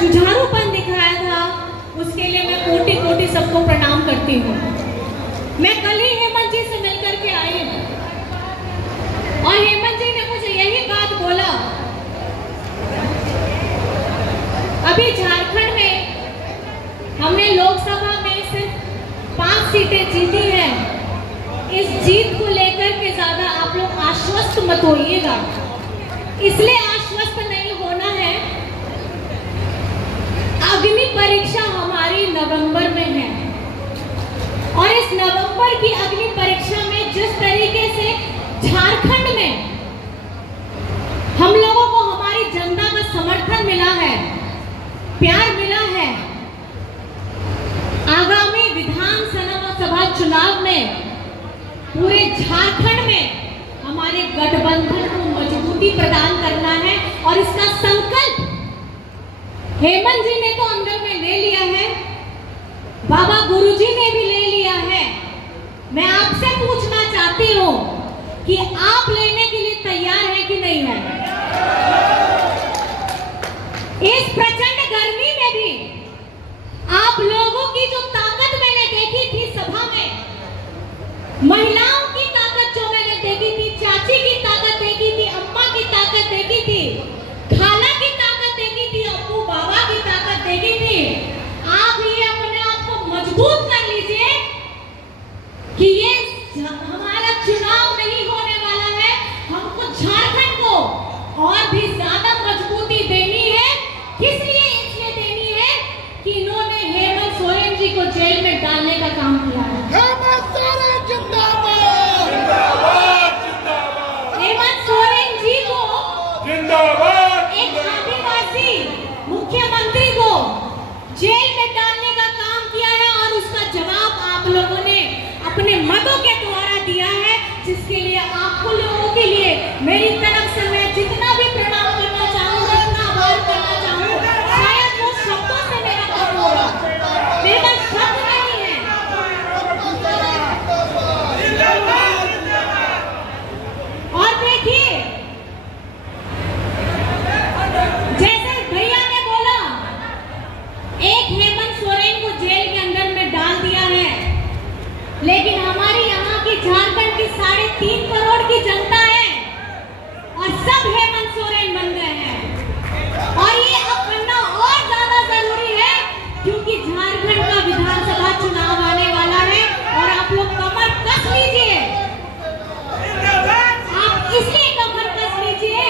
जुझारूपन दिखाया था, उसके लिए मैं कोटि कोटि सबको प्रणाम करती हूँ। मैं कल ही हेमंत जी से मिलकर के आई और हेमंत जी ने मुझे यही बात बोला, अभी झारखंड में हमने लोकसभा में सिर्फ 5 सीटें जीती हैं। इस जीत को लेकर के ज्यादा आप लोग आश्वस्त मत होइएगा, इसलिए आश्वस्त नहीं होना है। अग्नि परीक्षा हमारी नवंबर में है और इस नवंबर की अग्नि परीक्षा में जिस तरीके से झारखंड में हम लोगों को हमारी जनता का समर्थन मिला है, प्यार मिला है, आगामी विधानसभा चुनाव में पूरे झारखंड में हमारे गठबंधन को मजबूती प्रदान करना है और इसका संकल्प हेमंत जी ने तो अंदर में ले लिया है, बाबा गुरुजी ने भी ले लिया है। मैं आपसे पूछना चाहती हूँ कि आप लेने के लिए तैयार हैं कि नहीं है? इस प्रचंड गर्मी में भी आप लोगों की जो ताकत मैंने देखी थी सभा में, महिलाओं की ताकत जो मैंने देखी थी, चाची की ताकत देखी थी, अम्मा की ताकत देखी थी, खाला की ताकत देखी थी, अब्बू बाबा की ताकत देखी थी। आप ये अपने आप को मजबूत कर लीजिए कि ये हमारा चुनाव नहीं होने वाला है, हमको झारखंड को और भी ज्यादा मजबूती देनी है। किस लिए? इसलिए देनी है कि इन्होंने हेमंत सोरेन जी को जेल में डालने का काम किया है। हेमंत सोरेन जी को, एक आदिवासी मुख्यमंत्री को जेल में डालने का काम किया है और उसका जवाब आप लोगों ने अपने मतों के द्वारा दिया है, जिसके लिए आपको लोगों के लिए मेरी तरफ से मैं जितना भी प्रणाम करना चाहूँ, जितना आभार करना चाहूँ, शायद वो शब्दों से मेरा कम होगा, मेरे पास शब्द नहीं है। और देखिए, जैसे भैया ने बोला, एक हेमंत सोरेन को जेल के अंदर में डाल दिया है, लेकिन हमारी यहाँ की झारखंड की 3.5 करोड़ की जनता है और सब हेमंत सोरेन बन गए हैं। और ये अब बनना और ज्यादा जरूरी है क्योंकि झारखंड का विधानसभा चुनाव आने वाला है और आप लोग कमर कस लीजिए। आप इसलिए कमर कस लीजिए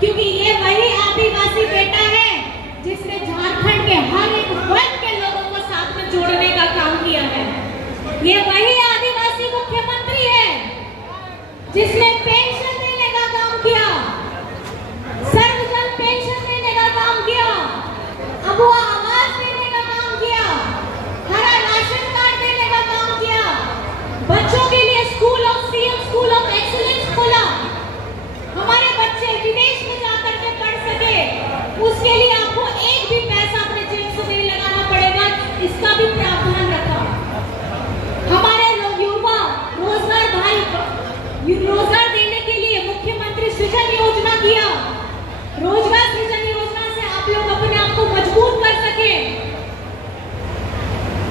क्योंकि ये वही आदिवासी बेटा है जिसने झारखंड के हर एक वर्ग के लोगों को साथ में जोड़ने का काम किया है। ये वही आदिवासी मुख्यमंत्री है जिसने पेंशन देने का काम किया, सर्वजन पेंशन देने का काम किया, अबुआ आवास देने का काम किया, हरा राशन कार्ड देने का काम किया, बच्चों के लिए school of CM, school of excellence खोला, हमारे बच्चे विदेश में जाकर के पढ़ सके, उसके लिए आपको एक भी पैसा अपने जेब से नहीं लगाना पड़ेगा, इसका भी प्रावधान रखा। हमारे युवा रोजगार रोजगार देने के लिए मुख्यमंत्री सृजन योजना किया। रोजगार सृजन योजना से आप लोग अपने आप को मजबूत कर सके।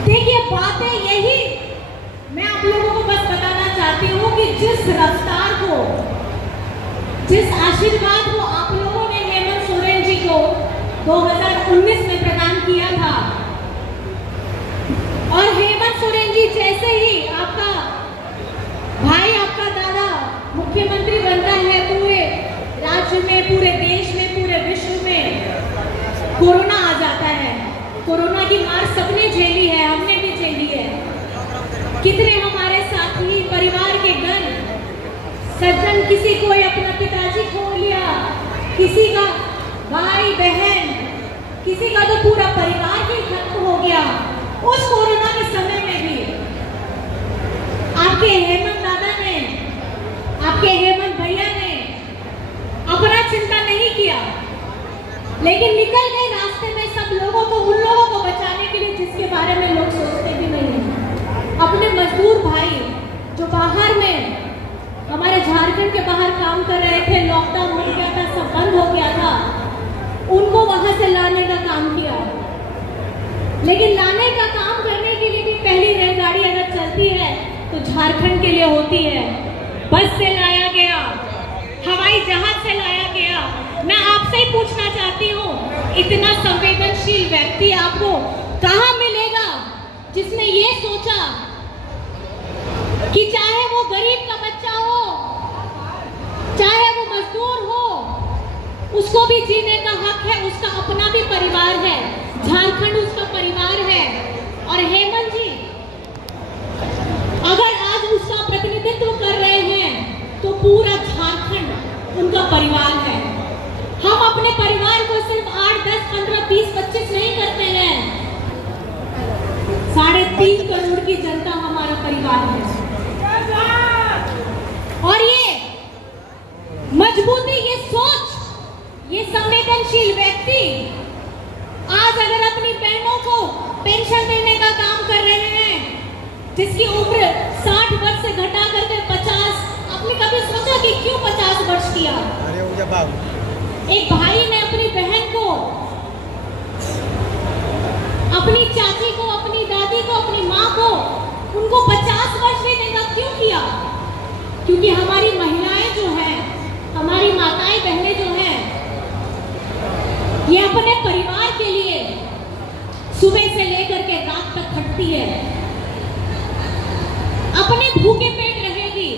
देखिए, बातें यही मैं आप लोगों को बस बताना चाहती हूँ कि जिस रफ्तार को, जिस आशीर्वाद को आप लोगों ने हेमंत सोरेन जी को 2019 में प्रदान किया था और हेमंत सोरेन जी जैसे ही आपका भाई, आपका दादा मुख्यमंत्री बनता है, पूरे राज्य में, पूरे देश में, पूरे विश्व में कोरोना आ जाता है। कोरोना की मार सबने झेली है, हमने भी झेली है। कितने हमारे साथी, परिवार के गण सज्जन, किसी को अपना पिताजी खो लिया, किसी का भाई बहन, किसी का तो पूरा परिवार ही खत्म हो गया। उस कोरोना के समय में भी आपके हेमंत दादा ने, आपके हेमंत भैया ने अपना चिंता नहीं किया, लेकिन निकल गए रास्ते में सब लोगों को, उन लोगों को बचाने के लिए जिसके बारे में लोग सोचते भी नहीं है। अपने मजदूर भाई जो बाहर में, हमारे झारखंड के बाहर काम कर रहे थे, लॉकडाउन हो गया था, सब बंद हो गया था, उनको वहां से लाने का काम किया। झारखंड के लिए होती है। बस से लाया गया, हवाई जहाज से लाया गया। मैं आपसे ही पूछना चाहती हूँ, इतना संवेदनशील व्यक्ति आपको कहाँ मिलेगा जिसने ये सोचा कि चाहे वो गरीब का बच्चा हो, चाहे वो मजदूर हो, उसको भी जीने का हक है, उसका अपना भी परिवार है, झारखंड उसका परिवार है। और हेमंत जी अगर आज उसका प्रतिनिधित्व कर रहे हैं तो पूरा झारखंड उनका परिवार है। हम अपने परिवार को सिर्फ 8, 10, 15, 20, 25 नहीं करते हैं, 3.5 करोड़ की जनता हमारा परिवार है। और ये मजबूती, ये सोच, ये संवेदनशील व्यक्ति आज अगर अपनी बहनों को पेंशन देने का काम कर रहे हैं, जिसकी उम्र 60 वर्ष से घटा करके 50, आपने कभी सोचा कि क्यों 50 वर्ष किया? एक भाई ने अपनी बहन को, अपनी चाची को, अपनी दादी को, अपनी माँ को, उनको 50 वर्ष देने का क्यों किया? क्योंकि हमारी महिलाएं जो हैं, हमारी माताएं बहनें जो हैं, ये अपने परिवार के लिए सुबह से लेकर के रात तक खटती है, अपने भूखे पेट रहेगी,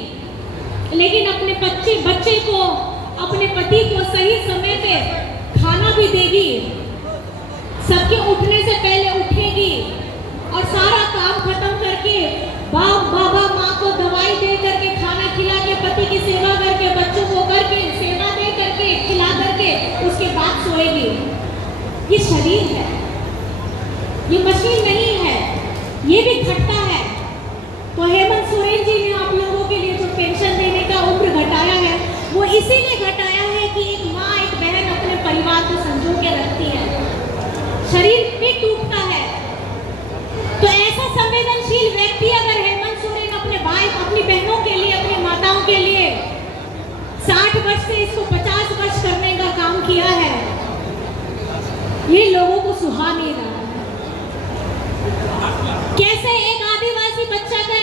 लेकिन अपने बच्चे को, अपने पति को सही समय पे खाना भी देगी, सबके उठने से पहले उठेगी और सारा काम खत्म करके बाप, बाबा, माँ को दवाई दे करके, खाना खिला के, पति की सेवा करके, बच्चों को करके, सेवा दे करके, खिला करके उसके बाद सोएगी। ये शरीर है, ये मशीन नहीं है, ये भी घटता है। तो हेमंत सोरेन जी ने आप लोगों के लिए जो पेंशन देने का उम्र घटाया है, वो इसीलिए घटाया है कि एक माँ, एक बहन अपने परिवार को संजो के रखती है, शरीर भी टूटता है। तो ऐसा संवेदनशील व्यक्ति अगर हेमंत सोरेन अपने भाई, अपनी बहनों के लिए, अपनी माताओं के लिए 60 वर्ष से इसको 50 वर्ष करने का काम किया है, ये लोगों को सुहा नहीं रहा। कैसे एक आदिवासी बच्चा का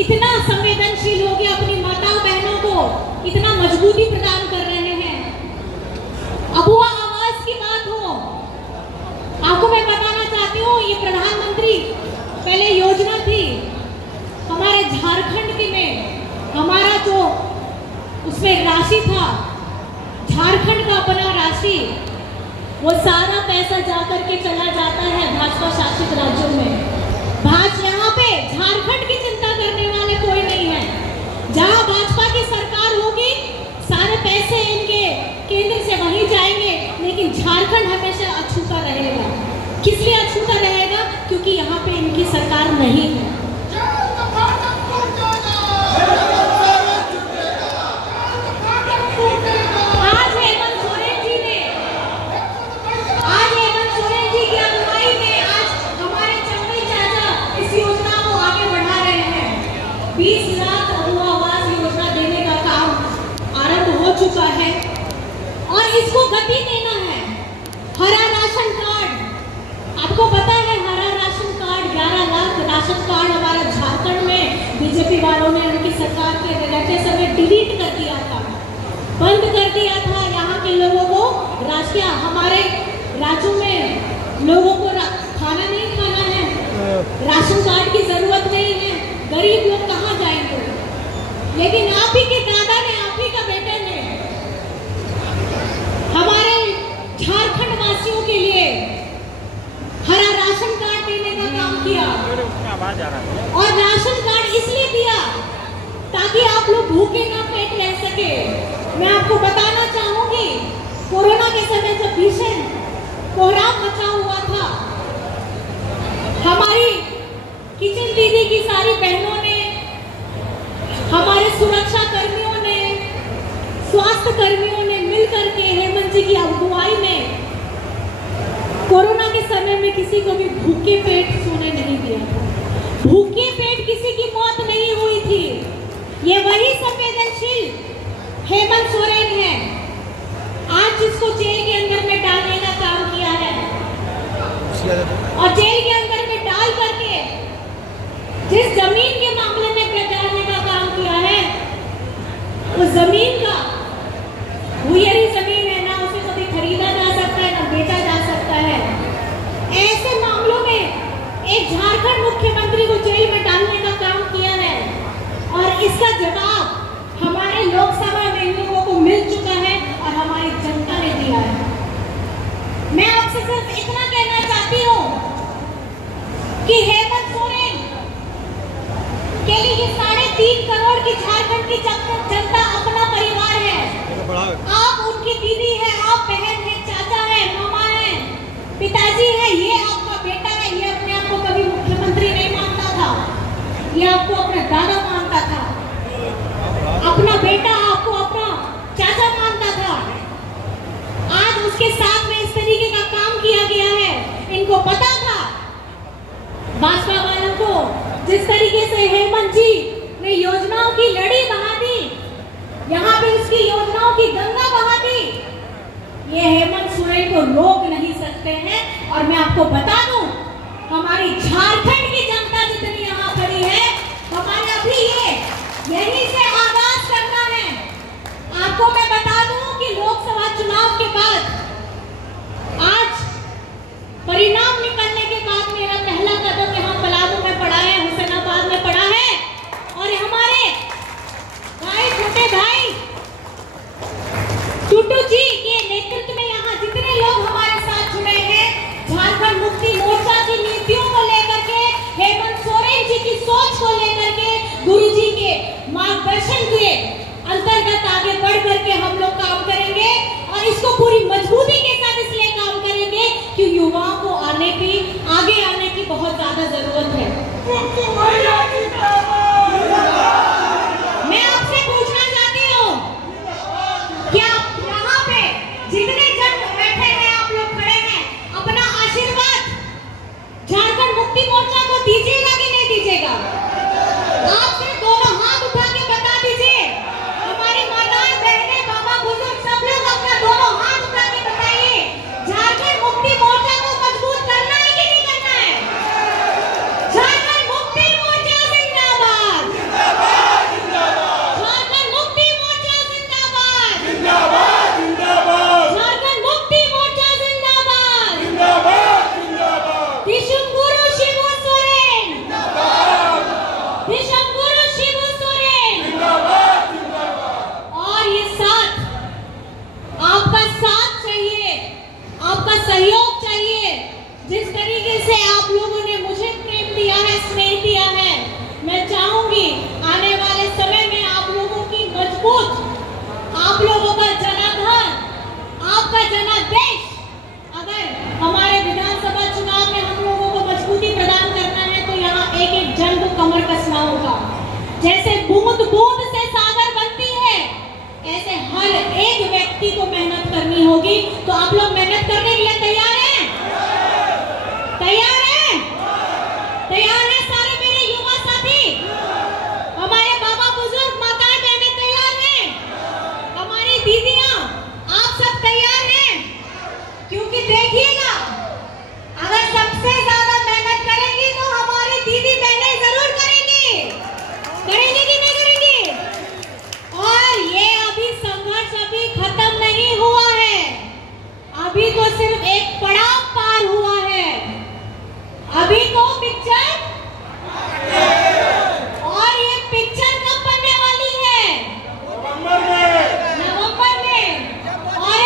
इतना संवेदनशील हो गया, अपनी माताओं बहनों को इतना मजबूती प्रदान कर रहे हैं। अबुआ आवास की बात हो, आपको मैं बताना चाहती हूँ, ये प्रधानमंत्री पहले योजना थी हमारे झारखंड की में, हमारा जो उसमें राशि था, झारखंड का अपना राशि, वो सारा पैसा जाकर के चला जाता है भाजपा शासित राज्यों में। यहाँ पे झारखंड की चिंता करने वाले कोई नहीं है। जहाँ भाजपा की सरकार होगी, सारे पैसे इनके केंद्र से वहीं जाएंगे, लेकिन झारखंड हमेशा अछूता रहेगा। किस लिए अछूता रहेगा? क्योंकि यहाँ पे इनकी सरकार नहीं है। आज हेमंत सोरेन जी की अगुवाई में आज हमारे चंबई चाचा इस योजना को आगे बढ़ा रहे हैं। 20 लाख अबुआ आवास योजना देने का काम आरंभ हो चुका है और इसको गति देना है। हरा राशन कार्ड, आपको पता है, हरा ration card 11 lakh ration card हमारा झारखंड में बीजेपी वालों ने उनकी सरकार के रहते समय डिलीट कर दिया था, बंद कर दिया था। यहाँ के लोगों को हमारे राज्यों में लोगों को खाना नहीं खाना है, राशन कार्ड की जरूरत नहीं है, गरीब लोग कहाँ जाएंगे? लेकिन आप ही के दादा ने, आप ही का बेटे ने हमारे झारखंड वासियों के लिए हरा राशन कार्ड देने का काम किया। और राशन कार्ड इसलिए दिया ताकि आप लोग भूखे ना पेट रह सके। मैं आपको बताना चाहूंगी, कोरोना के समय जब भीषण कोहराम मचा हुआ था, हमारी किचन दीदी की सारी बहनों ने, हमारे सुरक्षा कर्मियों ने, स्वास्थ्य कर्मियों ने मिलकर के हेमंत जी की अगुवाई में कोरोना के समय में किसी को भी भूखे पेट सोने नहीं दिया था। भूखे पेट किसी की मौत नहीं हुई थी। ये वही संवेदनशील हेमंत सोरेन है आज जिसको जेल के अंदर में डालने का काम किया है, और जेल के अंदर में डाल करके जिस जमीन के मामले में आपसे सिर्फ इतना कहना चाहती हूँ कि हेमंत सोरेन के लिए ये 3.5 करोड़ की झारखंड की जनता अपना परिवार है। आप उनकी दीदी है, आप बहन है, चाचा है, मामा है, पिताजी है, ये आपका बेटा है। ये अपने आप को कभी मुख्यमंत्री नहीं मानता था, ये आपको अपना दादा मानता था, अपना बेटा आपको अपना चाचा मानता था। आज उसके साथ में इस तरीके का काम किया गया है। इनको पता था, भाजपा वालों को, जिस तरीके से हेमंत जी ने योजनाओं की लड़ी बहा दी, यहाँ पे उसकी योजनाओं की गंगा बहा दी, ये हेमंत सोरेन को रोक नहीं सकते हैं। और मैं आपको बता दूं, हमारी झारखंड की जनता जितनी यहाँ खड़ी है, हमारे अभी यही से आगाज करना है। आपको मैं बता दूं कि लोकसभा चुनाव के बाद आज परिणाम निकलने के बाद मेरा पहला कदम यहाँ पलामू में पड़ा है, हुसैनाबाद में पड़ा है। और हमारे भाई, छोटे भाई टुटू जी के नेतृत्व में यहाँ जितने लोग हमारे साथ जुड़े हैं, झारखंड मुक्ति मोर्चा की नीतियों को लेकर के, हेमंत सोरेन जी की सोच को लेकर के, गुरु जी के मार्गदर्शन के अंतर्गत आगे बढ़ करके हम लोग काम करेंगे। और इसको पूरी मजबूती के साथ इसलिए काम करेंगे कि युवाओं को आगे आने की बहुत ज्यादा जरूरत है। मैं आपसे पूछना चाहती हूँ, क्या यहाँ पे जितने जन बैठे हैं, आप लोग खड़े हैं, अपना आशीर्वाद झारखंड मुक्ति मोर्चा को दीजिएगा कि नहीं दीजिएगा? आप सिर्फ दोनों हाथ उठा के बता दीजिए। हमारी माताएं, बहनें, बाबा, बुजुर्ग सब लोग अपना दोनों हाथ उठा के बताइए, झारखंड मुक्ति मोर्चा को मजबूत करना है कि नहीं करना है? झारखंड मुक्ति मोर्चा जिंदाबाद, झारखंड मुक्ति मोर्चा जिंदाबाद, झारखंड मुक्ति मोर्चा जिंदाबाद। विश्वगुरु शिबू सोरेन, विश्वगुरु शिबू सोरेन। और ये साथ, आपका साथ चाहिए, आपका सहयोग चाहिए। जिस तरीके से आप लोगों ने मुझे प्रेम दिया है, स्नेह दिया है, मैं चाहूंगी आने वाले समय में आप लोगों की मजबूत, आप लोगों का जनाधार, आपका जनादेश, अगर हमारे विधानसभा चुनाव में हम लोगों को मजबूती प्रदान करना है तो यहाँ एक एक जन को कमर कसना होगा। जैसे बूंद बूंद से सागर बनती है, ऐसे हर एक व्यक्ति को मेहनत करनी होगी। तो आप लोग मेहनत करने के लिए तैयार हैं? तैयार हैं? तैयार हैं सारे मेरे युवा साथी? हमारे बाबा, बुजुर्ग, माताएं, बहनें तैयार हैं? हमारी दीदियां, आप सब तैयार हैं? क्योंकि देखिएगा, अगर सबसे ज्यादा मेहनत करेंगी तो हमारी दीदी बहनें जरूर करेंगी। करेंगी कि नहीं करेंगी? और ये अभी संघर्ष अभी खत्म नहीं हुआ है, अभी तो सिर्फ एक पड़ाव पार हुआ है। अभी तो पिक्चर, और ये पिक्चर कब बनने वाली है? नवंबर में। और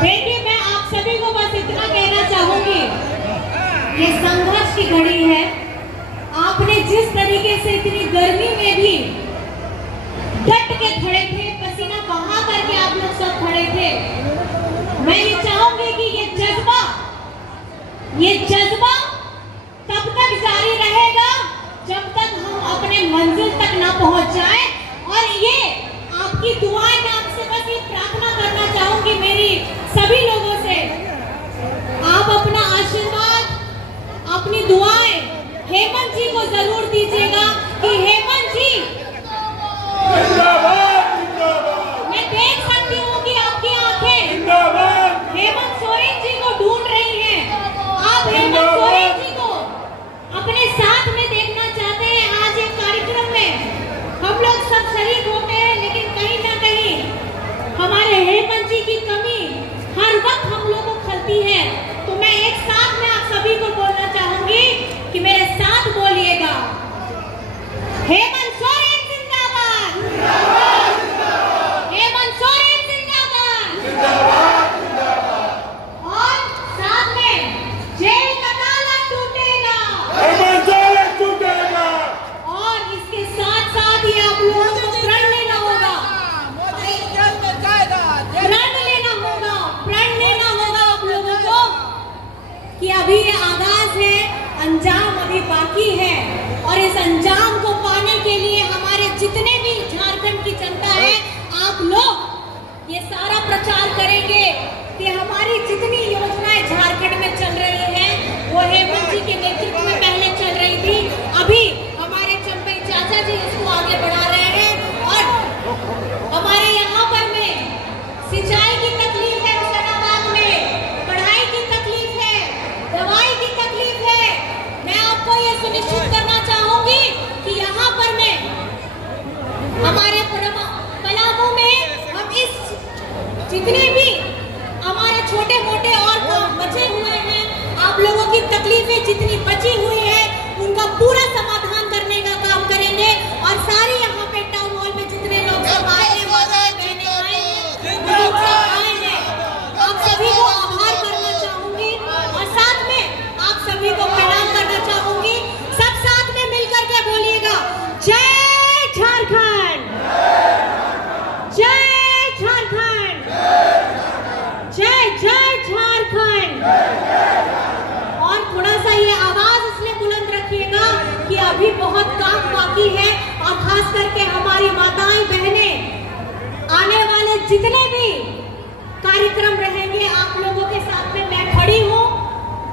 देखिए, मैं आप सभी को बस इतना कहना चाहूंगी, ये संघर्ष की घड़ी है। आपने जिस तरीके से इतनी गर्मी में भी डट के खड़े थे, पसीना बहा करके आप लोग सब खड़े थे, मैं ये चाहूंगी कि ये जज्बा तब तक जारी रहेगा जब तक हम अपने मंजिल तक ना पहुंच जाए। और ये आपकी दुआएं, मैं आपसे बस ये प्रार्थना करना चाहूंगी मेरी सभी लोगों से, आप अपना आशीर्वाद, अपनी दुआएं हेमंत जी को जरूर दीजिएगा कि हेमंत जी, मैं देख सकती हूँ कि आपकी आंखें हेमंत सोरेन जी को ढूंढ रही हैं। आप हेमंत सोरेन जी को अपने साथ में देखना चाहते हैं। आज एक कार्यक्रम में हम लोग सब शरीक होते हैं, लेकिन कहीं ना कहीं हमारे हेमंत जी की कमी हर वक्त हम लोगों को खलती है। तो मैं एक साथ में आप सभी को बोलना चाहूंगी कि मेरे साथ बोलिएगा, हेमंत सोरेन जिंदाबाद। बताएंगे कि हमारी जितनी योजनाएं झारखंड में चल रही हैं वो हेमंत जी के नेतृत्व में पहले चल रही थी। अभी हमारे चंपई चाचा जी इसको आगे बढ़ा रहे हैं और हमारे यहाँ पर में सिंचाई की तकलीफ है, हुसैनाबाद में पढ़ाई की तकलीफ है, दवाई की तकलीफ है। मैं आपको ये सुनिश्चित करना चाहूंगी कि यहाँ पर में हमारे पलामू में हम इस जितने भी हमारे छोटे मोटे और काम बचे हुए हैं, आप लोगों की तकलीफें जितनी बची हुई है उनका पूरा समाधान करने का काम करेंगे। और सारी यहाँ पे टाउन हॉल में जितने लोग सब आए हैं, आप सभी को आभार करना चाहूंगी और साथ में आप सभी को प्रणाम करना चाहूंगी। सब साथ में मिलकर के बोलिएगा, जय झारखंड, जय झारखंड, जय जय झारखंड। और थोड़ा सा ये आवाज इसलिए बुलंद रखिएगा कि अभी बहुत काम बाकी है और खास करके हमारी माताएं बहनें आने वाले जितने भी कार्यक्रम रहेंगे आप लोगों के साथ में मैं खड़ी हूँ।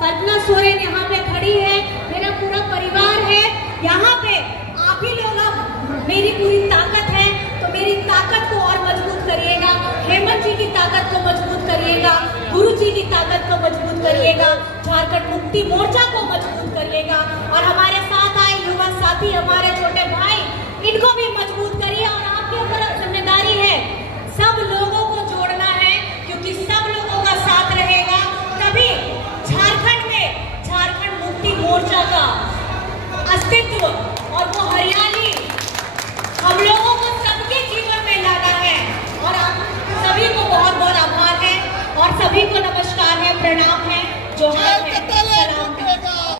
कल्पना सोरेन यहाँ पे खड़ी है, मेरा पूरा परिवार है यहाँ पे। आप ही लोग अब मेरी पूरी ताकत है तो मेरी ताकत को और मजबूत करिएगा, हेमंत जी की ताकत को मजबूत करिएगा, गुरु जी की ताकत को मजबूत करिएगा, झारखंड मुक्ति मोर्चा को मजबूत करिएगा और हमारे साथ आए युवा साथी हमारे छोटे भाई इनको भी मजबूत करिए। और आपके ऊपर जिम्मेदारी है सब लोगों को जोड़ना है, क्योंकि सब लोगों का साथ रहेगा तभी झारखंड में झारखंड मुक्ति मोर्चा का अस्तित्व और वो हरियाली हम लोगों को सबके जीवन में लाना है। और आप सभी को बहुत बहुत आभार है और सभी को नमस्कार है, प्रणाम है, जोहार है, सलाम है।